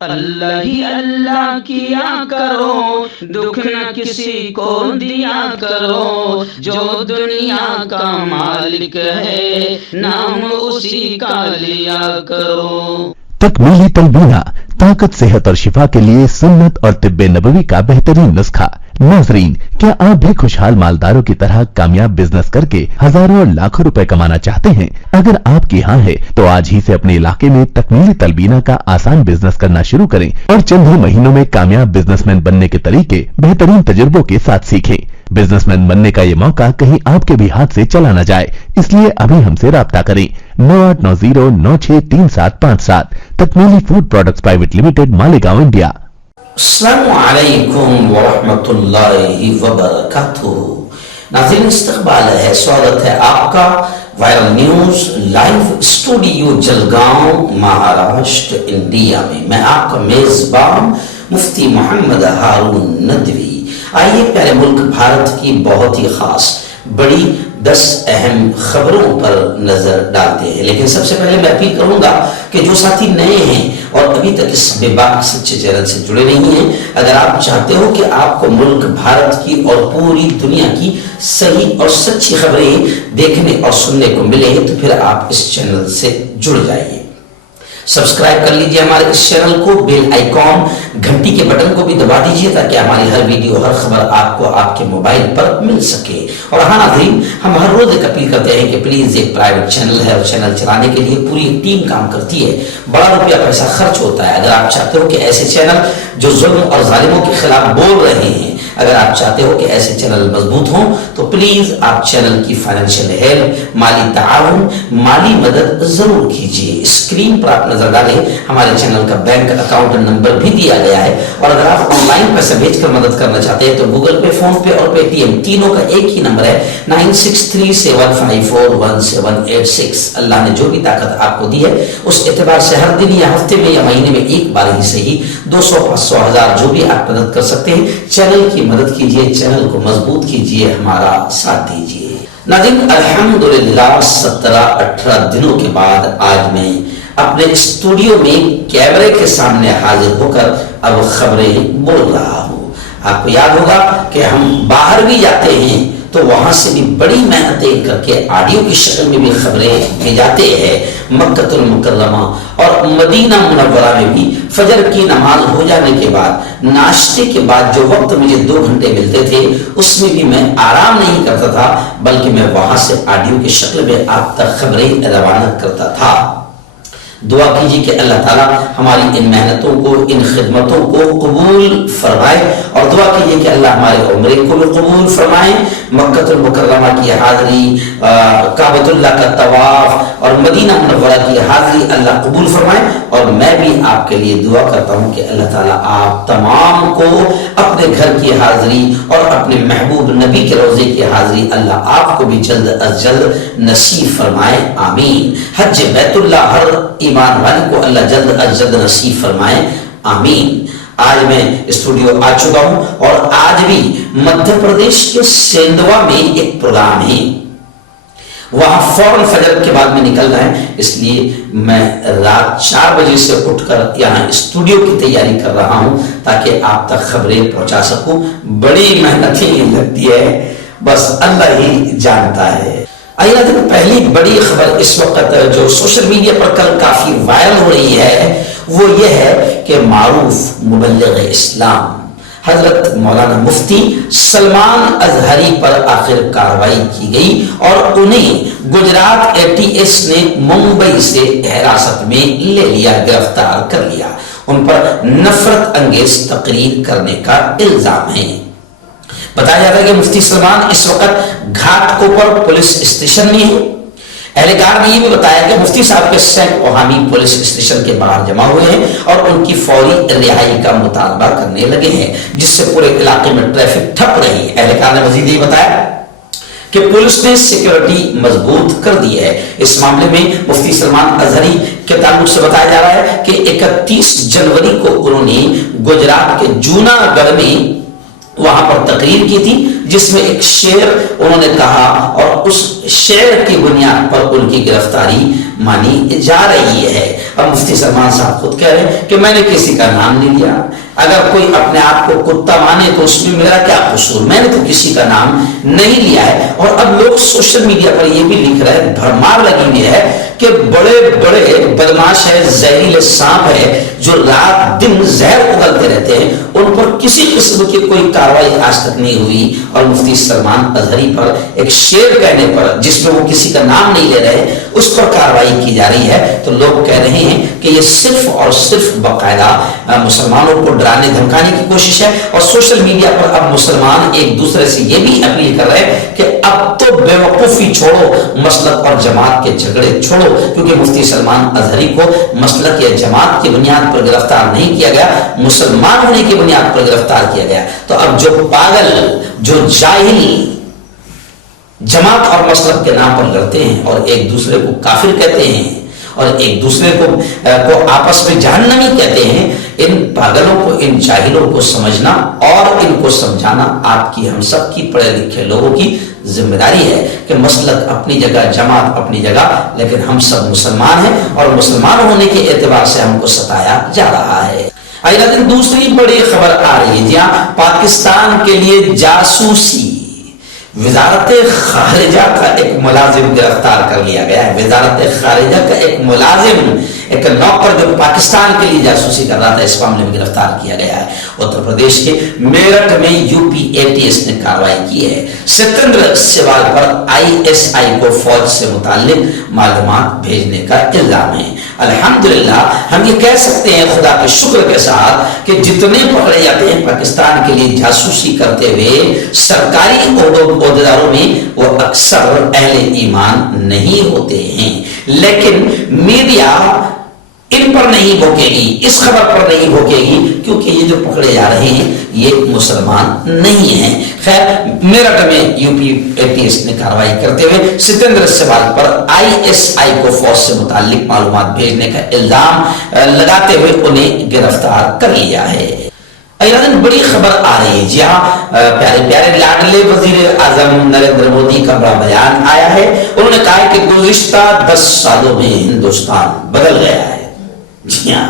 اللہ ہی اللہ کیا کرو، دکھ نہ کسی کو دیا کرو، جو دنیا کا مالک ہے نام اسی کا لیا کرو۔ تکمیلی تلبینہ، طاقت، صحت اور شفا کے لیے سنت اور طب نبوی کا بہترین نسخہ۔ ناظرین، کیا آپ بھی خوشحال مالداروں کی طرح کامیاب بزنس کر کے ہزاروں اور لاکھوں روپے کمانا چاہتے ہیں؟ اگر آپ کی ہاں ہے تو آج ہی سے اپنے علاقے میں تکمیلی تلبینہ کا آسان بزنس کرنا شروع کریں اور چند ہی مہینوں میں کامیاب بزنس مین بننے کے طریقے بہترین تجربوں کے ساتھ سیکھیں۔ بزنس مین بننے کا یہ موقع کہیں آپ کے بھی ہاتھ سے چلا نہ جائے، اس لیے ابھی ہم سے رابطہ کریں۔ 9890963757 Takmeeli food products private limited, Malegaon, India. السلام علیکم ورحمۃ اللہ وبرکاتہ۔ ناظرین، استقبال ہے، سواگت ہے آپ کا viral news live studio Jalgaon, Maharashtra, India میں۔ میں آپ کا میزبان مفتی محمد ہارون ندوی۔ آئیے پیارے ملک بھارت کی بہت ہی خاص بڑی 10 اہم خبروں پر نظر ڈالتے ہیں، لیکن سب سے پہلے میں اپیل کروں گا کہ جو ساتھی نئے ہیں اور ابھی تک اس بے باک سچے چینل سے جڑے نہیں ہیں، اگر آپ چاہتے ہو کہ آپ کو ملک بھارت کی اور پوری دنیا کی صحیح اور سچی خبریں دیکھنے اور سننے کو ملے تو پھر آپ اس چینل سے جڑ جائیے۔ سبسکرائب کر لیجئے ہمارے اس چینل کو، بیل آئیکن گھنٹی کے بٹن کو بھی دبا دیجئے تاکہ ہماری ہر ویڈیو، ہر خبر آپ کو آپ کے موبائل پر مل سکے۔ اور ہاں ناظرین، ہم ہر روز ایک اپیل کرتے ہیں کہ پلیز، ایک پرائیویٹ چینل ہے اور چینل چلانے کے لیے پوری ایک ٹیم کام کرتی ہے، بڑا روپیہ پیسہ خرچ ہوتا ہے۔ اگر آپ چاہتے ہو کہ ایسے چینل جو ظلم اور ظالموں کے خلاف بول رہے ہیں، اگر آپ چاہتے ہو کہ ایسے چینل مضبوط ہوں تو پلیز آپ چینل کی فائنینشیل ہیلپ، مالی تعاون، مالی مدد ضرور کیجیے۔ اسکرین پر آپ نظر ڈالیں، ہمارے چینل کا بینک اکاؤنٹ نمبر بھی دیا گیا ہے، اور اگر آپ آن لائن پیسہ بھیج کر مدد کرنا چاہتے ہیں تو گوگل پے، فون پے اور پے ٹی ایم تینوں کا ایک ہی نمبر ہے، 9637541786۔ اللہ نے جو بھی طاقت آپ کو دی ہے اس اعتبار سے ہر دن یا ہفتے میں یا مہینے میں ایک بار ہی صحیح 200، 500، 1000 جو بھی آپ مدد کر سکتے ہیں، چینل کی مدد کیجیے، چینل کو مضبوط کیجیے، ہمارا ساتھ دیجیے۔ ناظرین، الحمدللہ 17-18 دنوں کے بعد آج میں اپنے اسٹوڈیو میں کیمرے کے سامنے حاضر ہو کر اب خبریں بول رہا ہوں۔ آپ کو یاد ہوگا کہ ہم باہر بھی جاتے ہیں تو وہاں سے بھی بڑی محنتیں کر کے آڈیو کی شکل میں بھی خبریں بھیجاتے ہیں۔ مکہ المکرمہ اور مدینہ منورہ میں بھی فجر کی نماز ہو جانے کے بعد، ناشتے کے بعد جو وقت مجھے 2 گھنٹے ملتے تھے، اس میں بھی میں آرام نہیں کرتا تھا، بلکہ میں وہاں سے آڈیو کی شکل میں آپ تک خبریں روانہ کرتا تھا۔ دعا کیجیے کہ اللہ تعالیٰ ہماری ان محنتوں کو، ان خدمتوں کو قبول فرمائے، اور دعا کیجیے کہ اللہ ہمارے عمرے کو بھی قبول فرمائے۔ مکہ المکرمہ کی حاضری، کعبۃ اللہ کا طواف اور مدینہ منورہ کی حاضری اللہ قبول فرمائے، اور میں بھی آپ کے لیے دعا کرتا ہوں کہ اللہ تعالیٰ آپ تمام کو اپنے گھر کی حاضری اور اپنے محبوب نبی کے روضے کی حاضری اللہ آپ کو بھی جلد از جلد نصیب فرمائے، آمین۔ حج بیت اللہ ہر ایمان والے کو اللہ جلد از جلد نصیب فرمائے، آمین۔ آج میں اسٹوڈیو آ چکا ہوں اور آج بھی مدھیہ پردیش کے سیندوا میں ایک پروگرام ہے، وہاں فوراً فجر کے بعد میں نکل رہا ہے، اس لیے میں رات 4 بجے سے اٹھ کر یہاں اسٹوڈیو کی تیاری کر رہا ہوں تاکہ آپ تک خبریں پہنچا سکوں۔ بڑی محنتیں لگتی ہے، بس اللہ ہی جانتا ہے۔ آئیے پہلی بڑی خبر اس وقت جو سوشل میڈیا پر کل کافی وائرل ہو رہی ہے وہ یہ ہے کہ معروف مبلغ اسلام حضرت مولانا مفتی سلمان اظہری پر آخر کارروائی کی گئی اور انہیں گجرات ATS نے ممبئی سے حراست میں لے لیا، گرفتار کر لیا۔ ان پر نفرت انگیز تقریر کرنے کا الزام ہے۔ بتایا جاتا ہے کہ مفتی سلمان اس وقت گھاٹ کوپر پولیس اسٹیشن میں ہیں۔ اہلکار نے یہ بھی بتایا کہ مفتی صاحب کے سینکڑوں حامی پولیس اسٹیشن کے باہر جمع ہوئے ہیں اور ان کی فوری رہائی کا مطالبہ کرنے لگے ہیں، جس سے پورے علاقے میں ٹریفک ٹھپ رہی۔ اہلکار نے مزید یہ بتایا کہ پولیس نے سیکیورٹی مضبوط کر دی ہے۔ اس معاملے میں مفتی سلمان اظہری کے تعلق سے بتایا جا رہا ہے کہ 31 جنوری کو انہوں نے گجرات کے جونا گڑھ میں وہاں پر تقریر کی تھی، جس میں ایک شعر انہوں نے کہا اور اس شعر کی بنیاد پر ان کی گرفتاری مانی جا رہی ہے۔ اب مفتی سلمان صاحب خود کہہ رہے ہیں کہ میں نے کسی کا نام نہیں لیا، اگر کوئی اپنے آپ کو کتا مانے تو اس میں میرا کیا قصور، میں نے تو کسی کا نام نہیں لیا ہے۔ اور اب لوگ سوشل میڈیا پر یہ بھی لکھ رہے ہیں، بھرمار لگی ہوئی ہے کہ بڑے بڑے بدماش ہے، زہریلے سانپ ہے جو رات دن زہر اگلتے رہتے ہیں، ان پر کسی قسم کی کوئی کاروائی آج تک نہیں ہوئی، اور مفتی سلمان اظہری پر ایک شعر کہنے پر جس میں وہ کسی کا نام نہیں لے رہے اس پر کاروائی کی جا رہی ہے۔ تو لوگ کہہ رہے ہیں کہ یہ صرف اور صرف باقاعدہ مسلمانوں کو ڈرانے دھمکانے کی کوشش ہے، اور سوشل میڈیا پر اب مسلمان ایک دوسرے سے یہ بھی اپیل کر رہے ہیں کہ اب تو بے وقوفی چھوڑو، مسلک اور جماعت کے جھگڑے چھوڑو، کیونکہ مفتی سلمان اظہری کو مسلک یا جماعت کی بنیاد پر گرفتار نہیں کیا گیا، مسلمان ہونے کی بنیاد پر گرفتار کیا گیا۔ تو اب جو پاگل، جو جاہل جماعت اور مسلک کے نام پر لڑتے ہیں اور ایک دوسرے کو کافر کہتے ہیں اور ایک دوسرے کو آپس میں جہنمی کہتے ہیں، ان پاگلوں کو، ان جاہلوں کو سمجھنا اور ان کو سمجھانا آپ کی، ہم سب کی، پڑھے لکھے لوگوں کی ذمہ داری ہے کہ مسلک اپنی جگہ، جماعت اپنی جگہ، لیکن ہم سب مسلمان ہیں اور مسلمان ہونے کے اعتبار سے ہم کو ستایا جا رہا ہے۔ لیکن دوسری بڑی خبر آ رہی ہے، جہاں پاکستان کے لیے جاسوسی، وزارت خارجہ کا ایک ملازم گرفتار کر لیا گیا ہے۔ وزارت خارجہ کا ایک ملازم، ایک نوکر جو پاکستان کے لیے جاسوسی کر رہا تھا، اس معاملے میں گرفتار کیا گیا ہے۔ اتر پردیش کے میرٹھ میں UPATS نے کارروائی کی ہے۔ ستیندر سیوال پر ISI کو فوج سے متعلق معلومات بھیجنے کا الزام ہے۔ الحمدللہ ہم یہ کہہ سکتے ہیں خدا کے شکر کے ساتھ کہ جتنے پکڑے جاتے ہیں پاکستان کے لیے جاسوسی کرتے ہوئے سرکاری عہدیداروں میں، وہ اکثر اہل ایمان نہیں ہوتے ہیں، لیکن میڈیا ان پر نہیں بھوکے گی، اس خبر پر نہیں بھوکے گی، کیونکہ یہ جو پکڑے جا رہے ہیں یہ مسلمان نہیں ہیں۔ خیر، میرٹھ میں UPATS نے کارروائی کرتے ہوئے ستیندر سیوال پر ISI کو فوج سے متعلق معلومات بھیجنے کا الزام لگاتے ہوئے انہیں گرفتار کر لیا ہے۔ بڑی خبر آ رہی ہے، جہاں پیارے پیارے لاڈلے وزیر اعظم نریندر مودی کا بڑا بیان آیا ہے۔ انہوں نے کہا کہ گزشتہ 10 سالوں میں ہندوستان بدل گیا ہے۔ جی ہاں،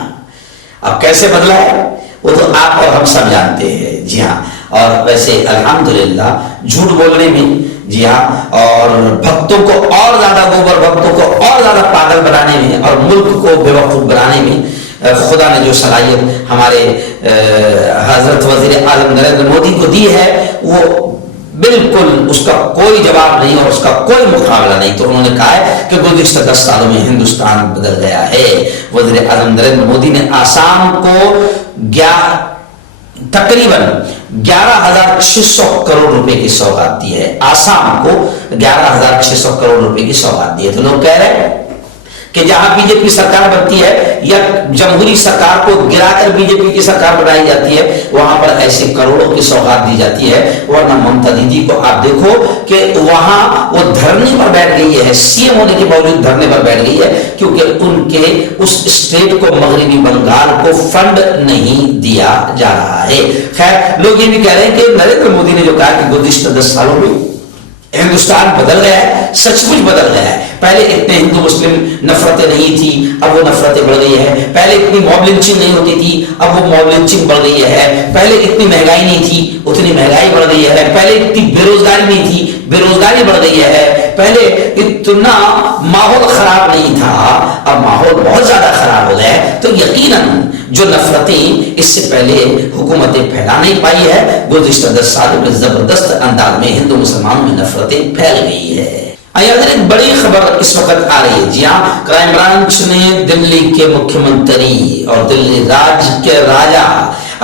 اب کیسے بدلا ہے وہ تو آپ اور ہم سب جانتے ہیں۔ جی ہاں، اور ویسے الحمدللہ جھوٹ بولنے میں، جی ہاں، اور بھکتوں کو اور زیادہ گوبر بھکتوں کو اور زیادہ پاگل بنانے میں اور ملک کو بے وقوف بنانے میں خدا نے جو صلاحیت ہمارے حضرت وزیر اعظم نریندر مودی کو دی ہے، وہ بالکل اس کا کوئی جواب نہیں اور اس کا کوئی مقابلہ نہیں۔ تو انہوں نے کہا ہے کہ گزشتہ 10 سالوں میں ہندوستان بدل گیا ہے۔ وزیر اعظم نریندر مودی نے آسام کو تقریباً 11,600 کروڑ روپے کی سوغات دی ہے۔ آسام کو 11,600 کروڑ روپے کی سوغات دی ہے۔ تو لوگ کہہ رہے ہیں کہ جہاں BJP سرکار بنتی ہے یا جمہوری سرکار کو گرا کر BJP کی سرکار بنائی جاتی ہے، وہاں پر ایسے کروڑوں کی سوغات دی جاتی ہے، ورنہ ممتا دیدی کو آپ دیکھو کہ وہاں وہ دھرنے پر بیٹھ گئی ہے، CM ہونے کے باوجود دھرنے پر بیٹھ گئی ہے، کیونکہ ان کے اس اسٹیٹ کو، مغربی بنگال کو فنڈ نہیں دیا جا رہا ہے۔ خیر، لوگ یہ بھی کہہ رہے ہیں کہ نریندر مودی نے جو کہا کہ گزشتہ 10 سالوں میں ہندوستان بدل گیا ہے، سچ مچ بدل گیا ہے۔ پہلے اتنے ہندو مسلم نفرتیں نہیں تھی، اب وہ نفرتیں بڑھ گئی ہے۔ پہلے اتنی موب لنچنگ نہیں ہوتی تھی، اب وہ موب لنچنگ بڑھ گئی ہے۔ پہلے اتنی مہنگائی نہیں تھی، اتنی مہنگائی بڑھ گئی ہے۔ پہلے اتنی بے روزگاری نہیں تھی، بے روزگاری بڑھ گئی ہے۔ پہلے اتنا ماحول خراب نہیں تھا، اب ماحول بہت زیادہ خراب ہو گیا ہے۔ تو یقیناً جو نفرتیں اس سے پہلے حکومتیں پھیلا نہیں پائی ہے، گزشتہ 10 سالوں میں زبردست انداز میں ہندو مسلمانوں میں نفرتیں پھیل گئی ہے۔ ایک بڑی خبر اس وقت آ رہی ہے، جی ہاں، کرائم برانچ نے دلی کے مکھیہ منتری اور دلی راج کے راجا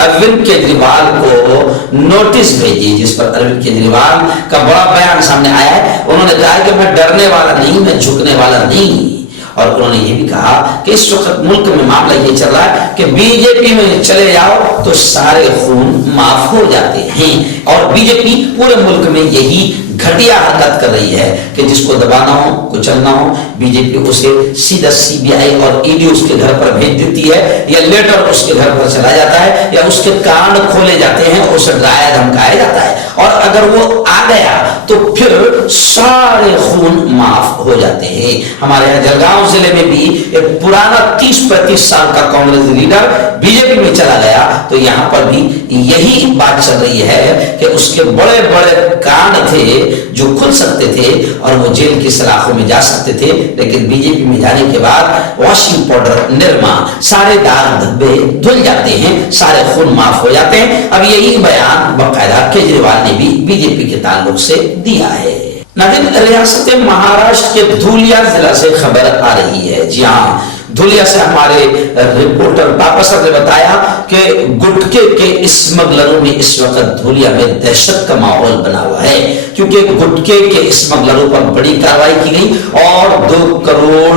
اروند کیجریوال کو نوٹس بھیجی، جس پر اروند کیجریوال کا بڑا بیان سامنے آیا ہے۔ انہوں نے کہا کہ میں ڈرنے والا نہیں، میں جھکنے والا نہیں، اور انہوں نے یہ بھی کہا کہ اس وقت ملک میں معاملہ یہ چل رہا ہے کہ BJP میں چلے جاؤ تو سارے خون معاف ہو جاتے ہیں، اور BJP پورے ملک میں یہی घटिया हरकत कर रही है कि जिसको दबाना हो, कुचलना हो, बीजेपी उसे सीधा सीबीआई और ईडी उसके घर पर भेज देती है, या लेटर उसके घर पर चला जाता है, या उसके कान खोले जाते हैं, उसे डराया धमकाया जाता है, और अगर वो आ गया तो फिर सारे खून माफ हो जाते हैं। हमारे यहाँ जलगांव जिले में भी एक पुराना 30-35 साल का कांग्रेस लीडर बीजेपी में चला गया, तो यहाँ पर भी यही बात चल रही है कि उसके बड़े बड़े कान थे जो खुल सकते थे और वो जेल की सलाखों में जा सकते थे, लेकिन बीजेपी में जाने के बाद वॉशिंग पाउडर, निरमा, सारे दाग धब्बे धुल जाते हैं, सारे खून माफ हो जाते हैं। अब यही बयान बाकायदा केजरीवाल ने भी बीजेपी के ताल्लुक से दिया है। नाज़रीन, रियासत महाराष्ट्र के धुलिया जिला से खबर आ रही है। जी हाँ, धुलिया से हमारे रिपोर्टर पापा सर ने बताया कि गुटखे के स्मगलरों में इस वक्त धुलिया में दहशत का माहौल बना हुआ है, क्योंकि गुटखे के स्मगलरों पर बड़ी कार्रवाई की गई और 2 करोड़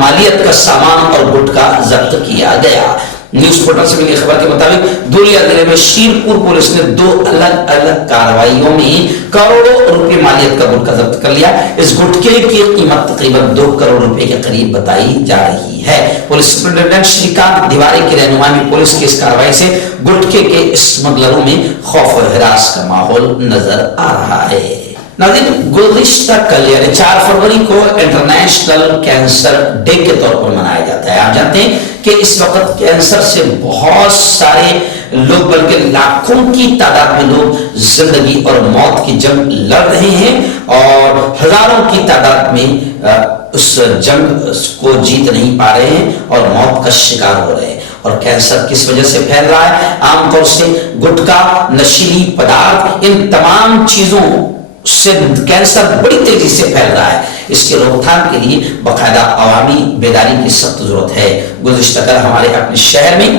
मालियत का सामान और गुटखा जब्त किया गया। न्यूज पोर्टल से मिली खबर के मुताबिक धुलिया जिले में शीरपुर पुलिस ने 2 अलग अलग कार्रवाइयों में करोड़ों रुपए मालियत का गुटखा जब्त कर लिया। इस गुटखे की कीमत तकरीबन 2 करोड़ रुपए के करीब बताई जा रही है। पुलिस सुपरिटेंडेंट श्रीकांत तिवारी की रहनुमाई में पुलिस की इस कार्रवाई से गुटखे के स्मगलरों में खौफ और हिरास का माहौल नजर आ रहा है। नाज़रीन, गुज़िश्ता कल यानी 4 फरवरी को इंटरनेशनल कैंसर डे के तौर पर मनाया जाता है। आप जानते हैं कि इस वक्त कैंसर से बहुत सारे लोग, बल्कि लाखों की तादाद में लोग जिंदगी और मौत की जंग लड़ रहे हैं और हजारों की तादाद में उस जंग को जीत नहीं पा रहे हैं और मौत का शिकार हो रहे हैं। और कैंसर किस वजह से फैल रहा है? आमतौर से गुटखा, नशीली पदार्थ, इन तमाम चीजों से कैंसर बड़ी तेजी से फैल रहा है। इसके रोकथाम के लिए बाकायदा अवामी बेदारी की सख्त जरूरत है। गुज़िश्ता कल हमारे अपने शहर में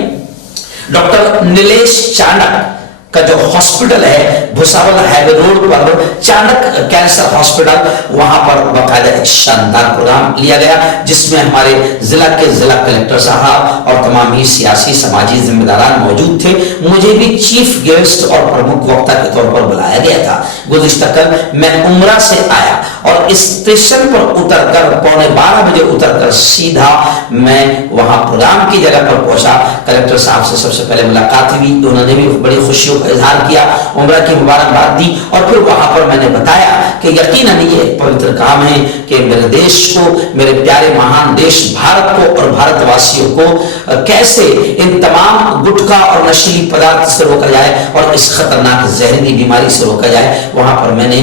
डॉक्टर नीलेश चाणक का जो हॉस्पिटल है भुसावल हाईवे रोड पर, चाणक कैंसर हॉस्पिटल, वहां पर बाकायदा एक शानदार प्रोग्राम लिया गया, जिसमें हमारे जिला के जिला कलेक्टर साहब और तमाम ही सियासी समाजी जिम्मेदारान मौजूद थे। मुझे भी चीफ गेस्ट और प्रमुख वक्ता के तौर पर बुलाया गया था। गुज़िश्ता कल मैं उमरा से आया और स्टेशन पर उतरकर 11:15 बजे उतरकर सीधा मैं वहां प्रोग्राम की जगह पर पहुंचा। कलेक्टर साहब से सबसे पहले मुलाकात हुई, उन्होंने भी बड़ी खुशियों का इजहार किया, उम्रा की मुबारकबाद दी और फिर वहां पर मैंने बताया कि यकीनन ये पवित्र काम है कि मेरे देश को, मेरे प्यारे महान देश भारत को और भारतवासियों को कैसे इन तमाम गुटखा और नशीली पदार्थ से रोका जाए और इस खतरनाक जहरीली बीमारी से रोका जाए। वहां पर मैंने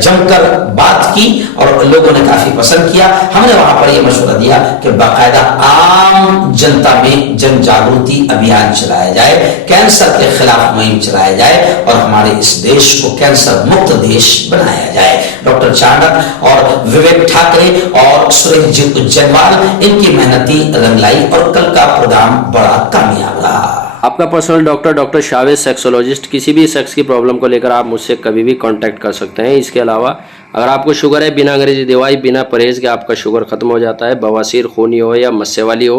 जमकर बात की और लोगों ने काफी पसंद किया। हमने वहां पर यह मशवरा दिया कि बाकायदा आम जनता में जन जागृति अभियान चलाया जाए, कैंसर के खिलाफ मुहिम चलाया जाए और हमारे इस देश को कैंसर मुक्त देश बनाया जाए। डॉक्टर चाणक और विवेक ठाकरे और सुरेश जी उज्जैनवाल, इनकी मेहनती रंग लाई और कल का प्रोग्राम बड़ा कामयाब रहा। आपका पर्सनल डॉक्टर शावेज सेक्सोलॉजिस्ट, किसी भी सेक्स की प्रॉब्लम को लेकर आप मुझसे कभी भी कांटेक्ट कर सकते हैं। इसके अलावा अगर आपको शुगर है, बिना अंग्रेजी दवाई, बिना परहेज के आपका शुगर खत्म हो जाता है, बवासीर, खूनी हो या मस्से वाली हो,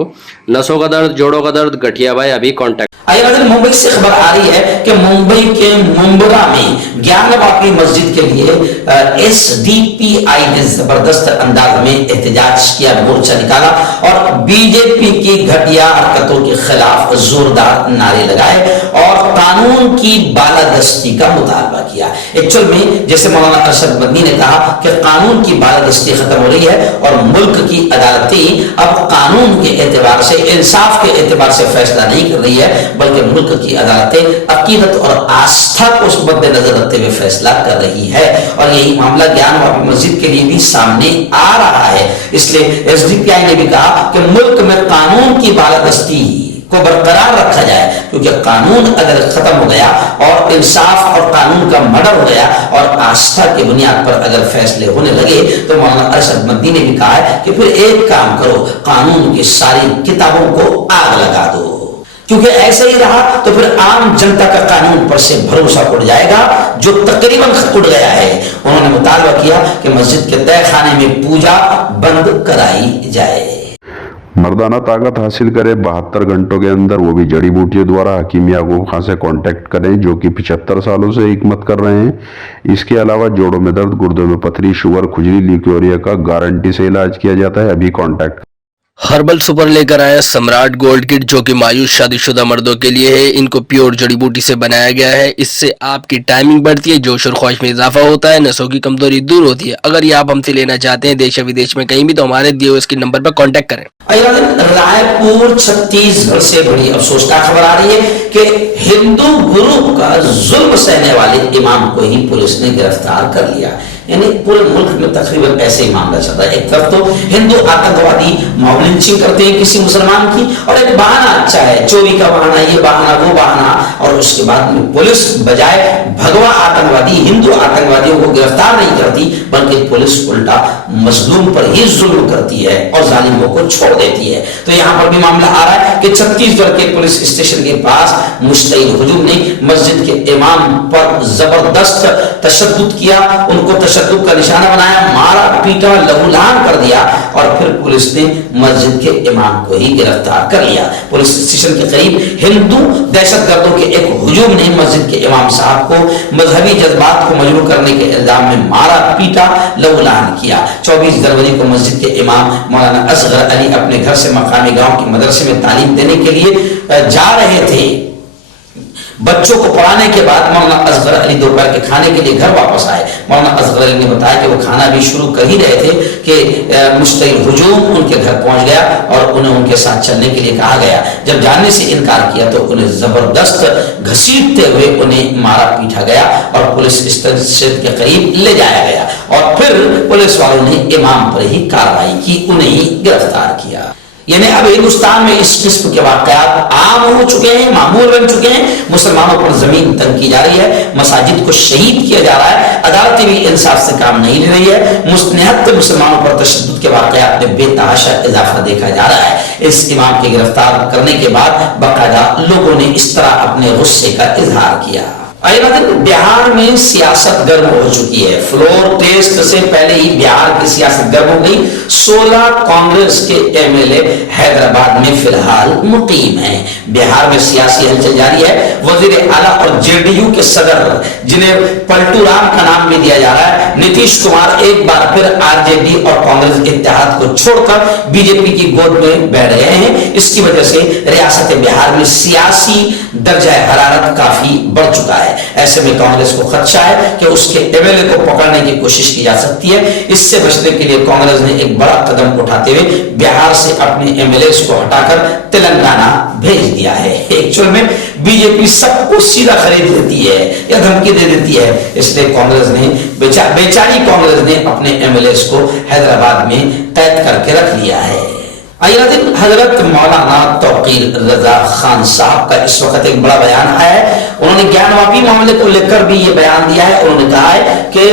नसों का दर्द, जोड़ों का दर्द, गठिया भाई, अभी कांटेक्ट। आइए नाज़रीन, मुंबई से खबर आ रही है कि मुंबई के मुंबरा में ज्ञानवापी मस्जिद के लिए एसडीपीआई ने जबरदस्त अंदाज में एहतजाज किया, मोर्चा निकाला और बीजेपी की घटिया हरकतों के खिलाफ जोरदार नारे लगाए और कानून की बालादस्ती का मुतालबा किया। एक्चुअल में जैसे मौलाना अरशद मदनी ने कहा कि कानून की बालादस्ती खत्म हो रही है और मुल्क की अदालतें अब कानून के एतबार से, इंसाफ के एतबार से फैसला नहीं कर रही है, बल्कि मुल्क की अदालतें अकीदत और आस्था को मद्देनजर रखते हुए फैसला कर रही है। और यही मामला ज्ञानवापी मस्जिद के लिए भी सामने आ रहा है। इसलिए एसडीपीआई ने भी कहा कि मुल्क में कानून की बालादस्ती को बरकरार रखा जाए, क्योंकि कानून अगर खत्म हो गया और इंसाफ और कानून का मर्डर हो गया और आस्था की बुनियाद पर अगर फैसले होने लगे तो मौलाना अरशद मदनी ने भी कहा है कि फिर एक काम करो, कानून की सारी किताबों को आग लगा दो, क्योंकि ऐसे ही रहा तो फिर आम जनता का कानून पर से भरोसा उड़ जाएगा, जो तकरीबन उड़ गया है। उन्होंने मुतालबा किया कि मस्जिद के तय खाने में पूजा बंद कराई जाए। मर्दाना ताकत हासिल करें 72 घंटों के अंदर, वो भी जड़ी बूटियों द्वारा। हकीम याकूब खान से कांटेक्ट करें जो कि 75 सालों से हिकमत कर रहे हैं। इसके अलावा जोड़ों में दर्द, गुर्दों में पथरी, शुगर, खुजली, ल्यूकोरिया का गारंटी से इलाज किया जाता है। अभी कांटेक्ट। हर्बल सुपर लेकर आया सम्राट गोल्ड किट, जो कि मायूस शादीशुदा मर्दों के लिए है। इनको प्योर जड़ी बूटी से बनाया गया है। इससे आपकी टाइमिंग बढ़ती है, जोश और ख्वाहिश में इजाफा होता है, नसों की कमजोरी दूर होती है। अगर ये आप हमसे लेना चाहते हैं देश या विदेश में कहीं भी, तो हमारे दिए हुए स्क्रीन नंबर पर कांटेक्ट करें। रायपुर छत्तीसगढ़ से बड़ी अफसोसनाक खबर आ रही है कि हिंदू गुरु का जुल्म सहने वाले इमाम को ही पुलिस ने गिरफ्तार कर लिया। यानी पूरे मुल्क में तकरीबन ऐसे ही मामला चल रहा है। एक तरफ तो हिंदू आतंकवादी मॉब लिंचिंग करते हैं किसी मुसलमान की, और एक बहाना अच्छा है, चोरी का बहाना, ये बहाना, वो बहाना, और उसके बाद में पुलिस बजाय भगवा आतंकवादी, हिंदू आतंकवादियों को गिरफ्तार नहीं करती, बल्कि पुलिस उल्टा मजलूम पर ही जुल्म करती है और जालिमों को छोड़ देती है। तो यहाँ पर भी मामला आ रहा है कि छत्तीसगढ़ के पुलिस स्टेशन के पास मुश्तइल हुजूम ने मस्जिद के इमाम पर जबरदस्त तशद्दुद किया, उनको तशद्दुद का निशाना बनाया, मारा पीटा, लहूलुहान कर दिया, और फिर पुलिस ने मस्जिद के इमाम को ही गिरफ्तार कर लिया। पुलिस स्टेशन के करीब हिंदू दहशतगर्दों के एक हुजूम ने मस्जिद के इमाम साहब को मजहबी जज्बात को मजबूर करने के इल्जाम में मारा पीटा, लहूलुहान किया। 24 जनवरी को मस्जिद के इमाम मौलाना असगर अली अपने घर से मकामी गांव के मदरसे में तालीम देने के लिए जा रहे थे। बच्चों को पढ़ाने के बाद मौलाना असगर अली दोपहर के खाने के लिए घर वापस आए। मौलाना असगर अली ने बताया कि वो खाना भी शुरू कर ही रहे थे कि मुश्तइल हुजूम उनके घर पहुंच गया और उन्हें उनके साथ चलने के लिए कहा गया। जब जाने से इनकार किया तो उन्हें जबरदस्त घसीटते हुए उन्हें मारा पीटा गया और पुलिस स्टेशन के करीब ले जाया गया, और फिर पुलिस वालों ने इमाम पर ही कार्रवाई की, उन्हें ही गिरफ्तार किया। यानी अब हिंदुस्तान में इस किस्म के वाकयात आम हो चुके हैं, मामूल बन चुके हैं। मुसलमानों पर जमीन तंग की जा रही है, मसाजिद को शहीद किया जा रहा है, अदालतें भी इंसाफ से काम नहीं ले रही है। मुस्लिम मुसलमानों पर तशद्दुद के वाकयात में बेतहाशा इजाफा देखा जा रहा है। इस इमाम के गिरफ्तार करने के बाद बाकायदा लोगों ने इस तरह अपने गुस्से का इजहार किया। बिहार में सियासत गर्म हो चुकी है। फ्लोर टेस्ट से पहले ही बिहार की सियासत गर्म हो गई। 16 कांग्रेस के एमएलए हैदराबाद में फिलहाल मुकीम हैं। बिहार में सियासी हलचल जारी है। वजीर आला और जेडीयू के सदर, जिन्हें पलटू राम का नाम भी दिया जा रहा है, नीतीश कुमार एक बार फिर आरजेडी और कांग्रेस इत्तेहाद को छोड़कर बीजेपी की गोद में बैठ गए हैं। इसकी वजह से रियासत बिहार में सियासी दर्जा हरारत काफी बढ़ चुका है। ऐसे में कांग्रेस को खदशा है कि उसके एमएलए को पकड़ने की कोशिश की जा सकती है। इससे बचने के लिए कांग्रेस ने एक बड़ा कदम उठाते हुए बिहार से अपने एमएलए को हटाकर तेलंगाना भेज दिया है। एक्चुअल में बीजेपी सबको सीधा खरीद लेती है या धमकी दे देती है, इसलिए कांग्रेस ने बेचारी कांग्रेस ने अपने एमएलए को हैदराबाद में कैद करके रख लिया है। हजरत मौलाना तौकीर रजा खान साहब का इस वक्त एक बड़ा बयान है। उन्होंने ज्ञानवापी मामले को लेकर भी ये बयान दिया है। उन्होंने कहा है कि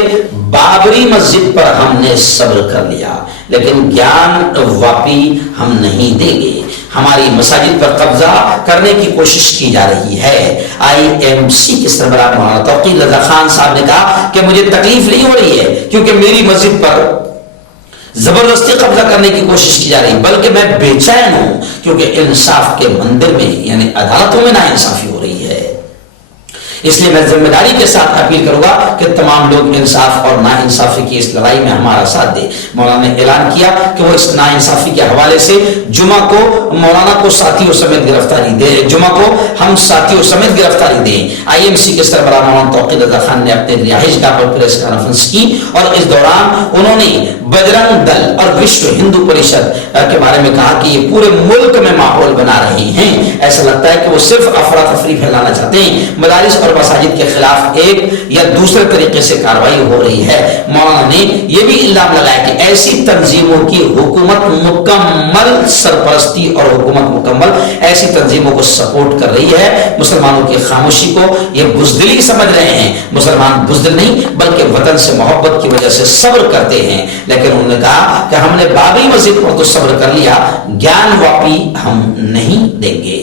बाबरी मस्जिद पर हमने सब्र कर लिया, लेकिन ज्ञानवापी हम नहीं देंगे। हमारी मसाजिद पर कब्जा करने की कोशिश की जा रही है। आईएमसी के सरबराह मौलाना तौकीर रजा खान साहब ने कहा कि मुझे तकलीफ नहीं हो रही है क्योंकि मेरी मस्जिद पर जबरदस्ती कब्जा करने की कोशिश की जा रही, बल्कि मैं बेचैन हूं क्योंकि इंसाफ के मंदिर में यानी अदालतों में नाइंसाफी हो रही है। इसलिए मैं जिम्मेदारी के साथ अपील करूंगा कि तमाम लोग इंसाफ और नाइंसाफी की इस लड़ाई में हमारा साथ दे। मौलाना ने ऐलान किया कि वो इस नाइंसाफी के हवाले से जुमा को मौलाना को साथियों समेत गिरफ्तारी दे, जुमा को हम साथियों समेत गिरफ्तारी दें। आईएमसी के सरबराह मौलाना तौकीर रजा खान ने अपने रिहाइशगाह पर प्रेस कॉन्फ्रेंस की और इस दौरान उन्होंने बजरंग दल और विश्व हिंदू परिषद के बारे में कहा कि ये पूरे मुल्क में माहौल बना रहे हैं। ऐसा लगता है कि वो सिर्फ अफरा तफरी फैलाना चाहते हैं। मदारिस और मसाजिद के खिलाफ एक या दूसरे तरीके से कार्रवाई हो रही है। मौलाना ने यह भी इल्जाम लगाया कि ऐसी तंजीमों की हुकूमत मुकम्मल सरपरस्ती और हुकूमत मुकम्मल ऐसी तंजीमों को सपोर्ट कर रही है। मुसलमानों की खामोशी को ये बुज़दिली समझ रहे हैं। मुसलमान बुज़दिल नहीं बल्कि वतन से मोहब्बत की वजह से सब्र करते हैं। लेकिन उन्होंने कहा कि हमने बाबरी मस्जिद पर तो सब्र कर लिया, ज्ञानवापी हम नहीं देंगे।